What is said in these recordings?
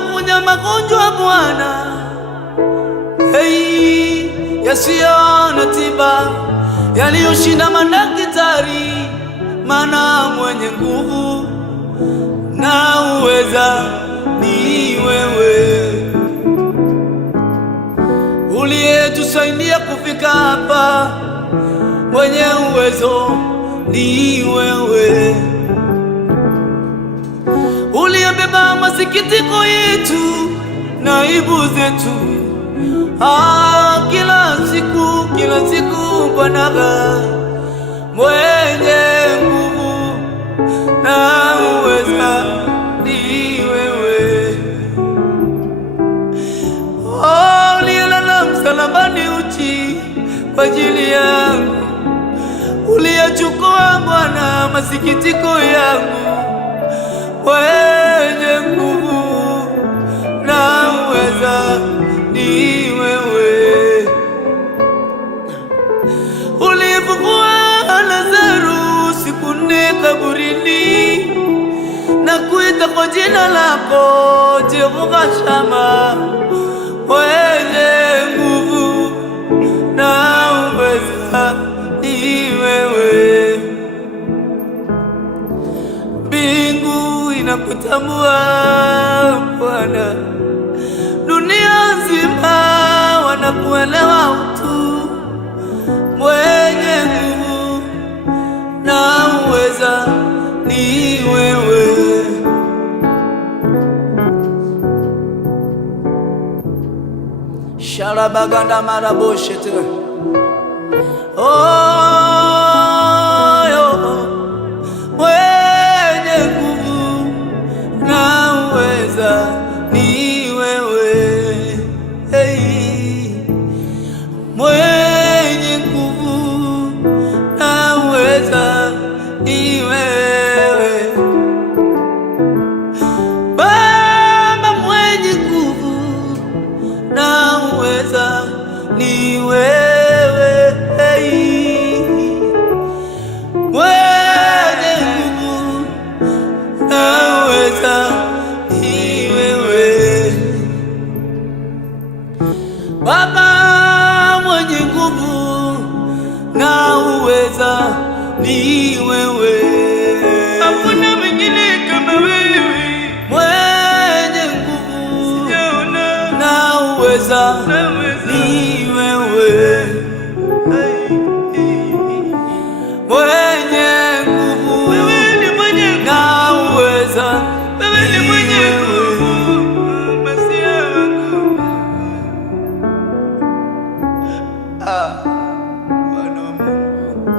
kunakuja magonjwa Bwana, hey, yasiyo na tiba, yaliyoshinda madaktari, maana mwenye nguvu na uweza ni wewe, uliyetusaidia kufika hapa. Mwenye uwezo ni wewe, uliyebeba masikitiko yetu na aibu zetu, kila siku Bwana, mwenye nguvu na uweza ni wewe, uliyelala msalabani uchi kwa ajili yangu, uliyechukua Bwana masikitiko yangu, mwenye nguvu na uweza ni wewe, ulifufua Lazaro siku nne kaburini, na kuita kwa jina lako Jehova Shama, mwenye nguvu na uweza ni wewe. Mbingu inakutambua Bwana, dunia nzima wanakuelewa utu, mwenye nguvu na uweza ni wewe. Sharabaganda maraboshete, mwenye nguvu na uweza ni wewe, hey, mwenye nguvu na uweza ni wewe, Baba mwenye nguvu na uweza ni wewe, hey, mwenye nguvu na uweza ni wewe, Baba mwenye nguvu na uweza ni wewe, hakuna mwingine kama wewe, mwenye nguvu na uweza ni wewe, mwenye nguvu na uweza ni wewe. Bwana wa Mungu,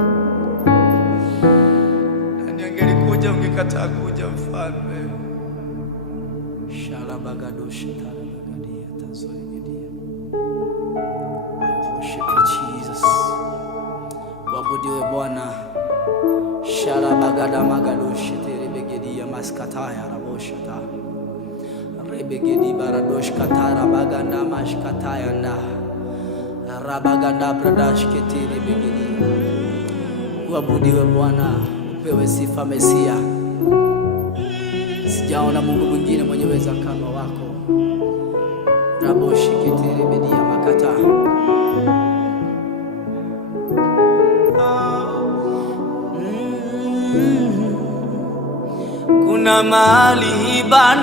nani angelikuja ungekataa kuja mfalme? Shalabagadoshi tarabagadia tazoigedia. I worship you Jesus. Wabudiwe Bwana. Shalabagada magadoshi terebegedia maskataya raboshata. Rebegedi baradosh katara baganda mashkataya nda. Rabaganda bradash ketiri begedi. Wabudiwe Bwana, upewe sifa Mesia. Sijaona Mungu mwingine mwenye uweza kama wako. Raboshi ketiri bedia makata. Kuna mahali ibada